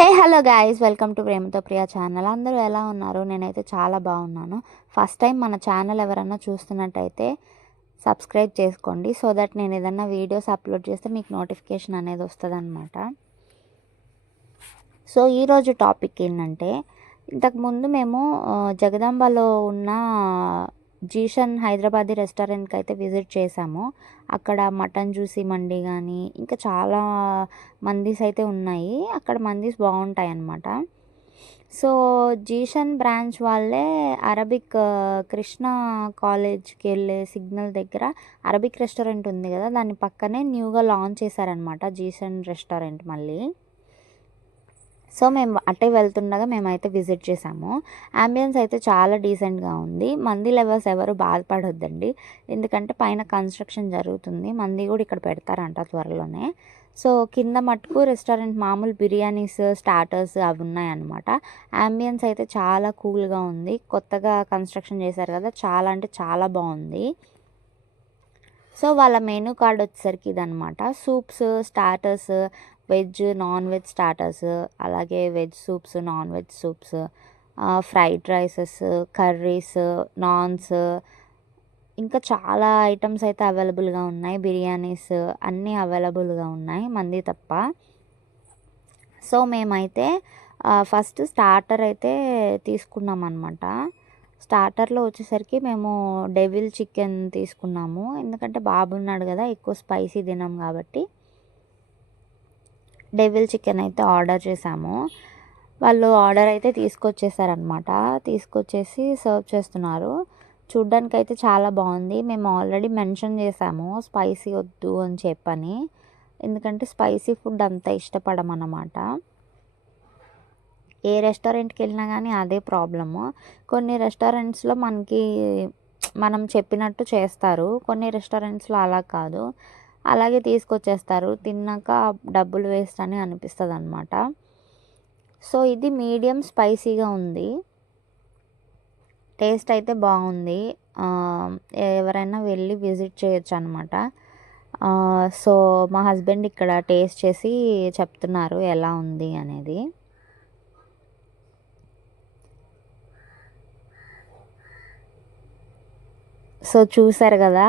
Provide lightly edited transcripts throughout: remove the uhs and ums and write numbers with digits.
Hello guys, welcome to ప్రేమతో Priya channel. అందరూ ఎలా ఉన్నారు? నేనైతే చాలా బాగున్నాను. ఫస్ట్ టైం మన ఛానల్ ఎవరన్నా చూస్తున్నట్టయితే సబ్స్క్రైబ్ చేసుకోండి, సో దట్ నేను ఏదన్నా వీడియోస్ అప్లోడ్ చేస్తే మీకు నోటిఫికేషన్ అనేది వస్తుందన్నమాట. సో ఈరోజు టాపిక్ ఏంటంటే, ఇంతకుముందు మేము జగదాంబలో ఉన్న జీషన్ హైదరాబాదీ రెస్టారెంట్కి అయితే విజిట్ చేసాము. అక్కడ మటన్ జ్యూసీ మండి కానీ ఇంకా చాలా మందీస్ అయితే ఉన్నాయి. అక్కడ మందీస్ బాగుంటాయి అన్నమాట. సో జీషన్ బ్రాంచ్ వాళ్ళే అరబిక్ కృష్ణ కాలేజ్కి వెళ్ళే సిగ్నల్ దగ్గర అరబిక్ రెస్టారెంట్ ఉంది కదా, దాని పక్కనే న్యూగా లాంచ్ చేశారనమాట జీషన్ రెస్టారెంట్ మళ్ళీ. సో మేము అటే వెళ్తుండగా మేమైతే విజిట్ చేసాము. అంబియన్స్ అయితే చాలా డీసెంట్గా ఉంది. మంది లెవెల్స్ ఎవరు బాధపడొద్దండి, ఎందుకంటే పైన కన్స్ట్రక్షన్ జరుగుతుంది. మంది కూడా ఇక్కడ పెడతారంట త్వరలోనే. సో కింద మటుకు రెస్టారెంట్ మామూలు బిర్యానీస్, స్టార్టర్స్ అవి ఉన్నాయన్నమాట. అంబియన్స్ అయితే చాలా కూల్గా ఉంది. కొత్తగా కన్స్ట్రక్షన్ చేశారు కదా, చాలా అంటే చాలా బాగుంది. సో వాళ్ళ మెనూ కార్డ్ వచ్చేసరికి ఇదనమాట. Soups, starters, veg, non veg starters, అలాగే veg soups, non veg soups, fried rices, curries, naans, ఇంకా చాలా ఐటమ్స్ అయితే అవైలబుల్గా ఉన్నాయి. బిర్యానీస్ అన్నీ అవైలబుల్గా ఉన్నాయి, మంది తప్ప. సో మేమైతే ఫస్ట్ స్టార్టర్ అయితే తీసుకున్నాం అనమాట. స్టార్టర్లో వచ్చేసరికి మేము డెవిల్ చికెన్ తీసుకున్నాము, ఎందుకంటే బాబు ఉన్నాడు కదా, ఎక్కువ స్పైసీ తినాం కాబట్టి డెవిల్ చికెన్ అయితే ఆర్డర్ చేసాము. వాళ్ళు ఆర్డర్ అయితే తీసుకొచ్చేసారనమాట. తీసుకొచ్చేసి సర్వ్ చేస్తున్నారు. చూడ్డానికి అయితే చాలా బాగుంది. మేము ఆల్రెడీ మెన్షన్ చేసాము స్పైసీ వద్దు అని చెప్పని, ఎందుకంటే స్పైసీ ఫుడ్ అంత ఇష్టపడమన్నమాట. ఏ రెస్టారెంట్కి వెళ్ళినా కానీ అదే ప్రాబ్లము. కొన్ని రెస్టారెంట్స్లో మనం చెప్పినట్టు చేస్తారు, కొన్ని రెస్టారెంట్స్లో అలా కాదు, అలాగే తీసుకొచ్చేస్తారు. తిన్నాక డబ్బులు వేస్ట్ అని అనిపిస్తుంది అనమాట. సో ఇది మీడియం స్పైసీగా ఉంది. టేస్ట్ అయితే బాగుంది. ఎవరైనా వెళ్ళి విజిట్ చేయొచ్చు అనమాట. సో మా హస్బెండ్ ఇక్కడ టేస్ట్ చేసి చెప్తున్నారు ఎలా ఉంది అనేది. సో చూసారు కదా,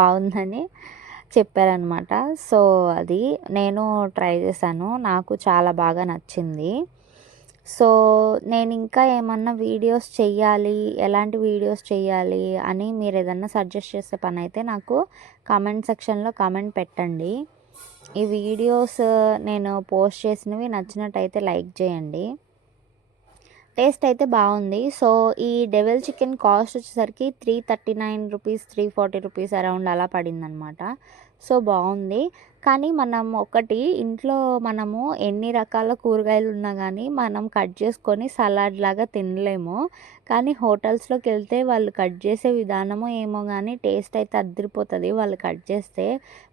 బాగుందని చెప్పారనమాట. సో అది నేను ట్రై చేశాను, నాకు చాలా బాగా నచ్చింది. సో నేను ఇంకా ఏమన్నా వీడియోస్ చెయ్యాలి, ఎలాంటి వీడియోస్ చెయ్యాలి అని మీరు ఏదన్నా సజెస్ట్ చేసే పని అయితే నాకు కామెంట్ సెక్షన్లో కామెంట్ పెట్టండి. ఈ వీడియోస్ నేను పోస్ట్ చేసినవి నచ్చినట్టయితే లైక్ చేయండి. టేస్ట్ అయితే బాగుంది. సో ఈ డెవిల్ చికెన్ కాస్ట్ వచ్చేసరికి 339 రూపీస్, 340 రూపీస్ అరౌండ్ అలా పడిందనమాట. సో బాగుంది. కానీ మనం ఒకటి ఇంట్లో మనము ఎన్ని రకాల కూరగాయలు ఉన్నా కానీ మనం కట్ చేసుకొని సలాడ్ లాగా తినలేము. కానీ హోటల్స్లోకి వెళ్తే వాళ్ళు కట్ చేసే విధానమో ఏమో కానీ టేస్ట్ అయితే అదిరిపోతుంది. వాళ్ళు కట్ చేస్తే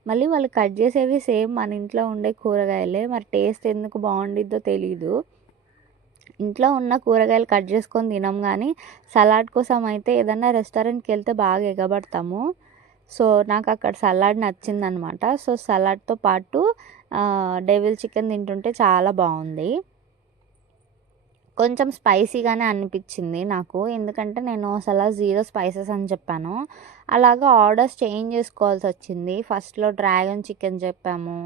మళ్ళీ వాళ్ళు కట్ చేసేవి సేమ్ మన ఇంట్లో ఉండే కూరగాయలే, మరి టేస్ట్ ఎందుకు బాగుండిద్దో తెలీదు. ఇంట్లో ఉన్న కూరగాయలు కట్ చేసుకొని తినం, కానీ సలాడ్ కోసం అయితే ఏదన్నా రెస్టారెంట్కి వెళ్తే బాగా ఎగబడతాము. సో నాకు అక్కడ సలాడ్ నచ్చిందనమాట. సో సలాడ్తో పాటు డెవిల్ చికెన్ తింటుంటే చాలా బాగుంది. కొంచెం స్పైసీగానే అనిపించింది నాకు, ఎందుకంటే నేను అసలు 0 స్పైసెస్ అని చెప్పాను. అలాగా ఆర్డర్స్ చేంజ్ చేసుకోవాల్సి వచ్చింది. ఫస్ట్లో డ్రాగన్ చికెన్ చెప్పాము,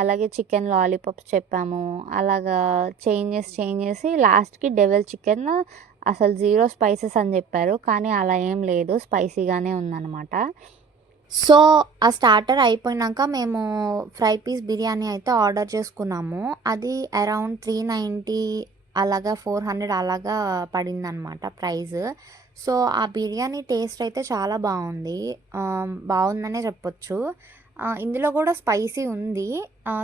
అలాగే చికెన్ లాలీపాప్స్ చెప్పాము. అలాగా చేంజ్ చేసి లాస్ట్కి డెవిల్ చికెన్ అసలు 0 స్పైసెస్ అని చెప్పారు, కానీ అలా ఏం లేదు, స్పైసీగానే ఉందన్నమాట. సో ఆ స్టార్టర్ అయిపోయినాక మేము ఫ్రై పీస్ బిర్యానీ అయితే ఆర్డర్ చేసుకున్నాము. అది అరౌండ్ 390 అలాగా 400 అలాగా పడిందనమాట ప్రైస్. సో ఆ బిర్యానీ టేస్ట్ అయితే చాలా బాగుంది, బాగుందనే చెప్పొచ్చు. ఇందులో కూడా స్పైసీ ఉంది,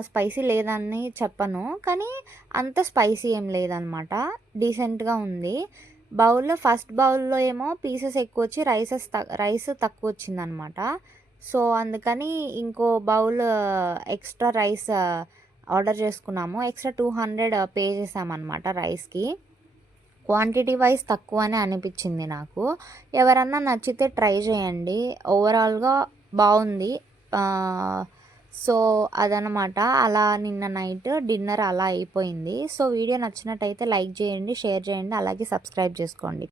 స్పైసీ లేదని చెప్పను, కానీ అంత స్పైసీ ఏం లేదనమాట, డీసెంట్గా ఉంది. ఫస్ట్ బౌల్లో ఏమో పీసెస్ ఎక్కువ వచ్చి రైస్ తక్కువ వచ్చిందనమాట. సో అందుకని ఇంకో బౌల్ ఎక్స్ట్రా రైస్ ఆర్డర్ చేసుకున్నాము. ఎక్స్ట్రా 200 పే చేసామన్నమాట రైస్కి. క్వాంటిటీ వైజ్ తక్కువనే అనిపించింది నాకు. ఎవరన్నా నచ్చితే ట్రై చేయండి, ఓవరాల్గా బాగుంది. సో అదనమాట. అలా నిన్న నైట్ డిన్నర్ అలా అయిపోయింది. సో వీడియో నచ్చినట్టయితే లైక్ చేయండి, షేర్ చేయండి, అలాగే సబ్స్క్రైబ్ చేసుకోండి.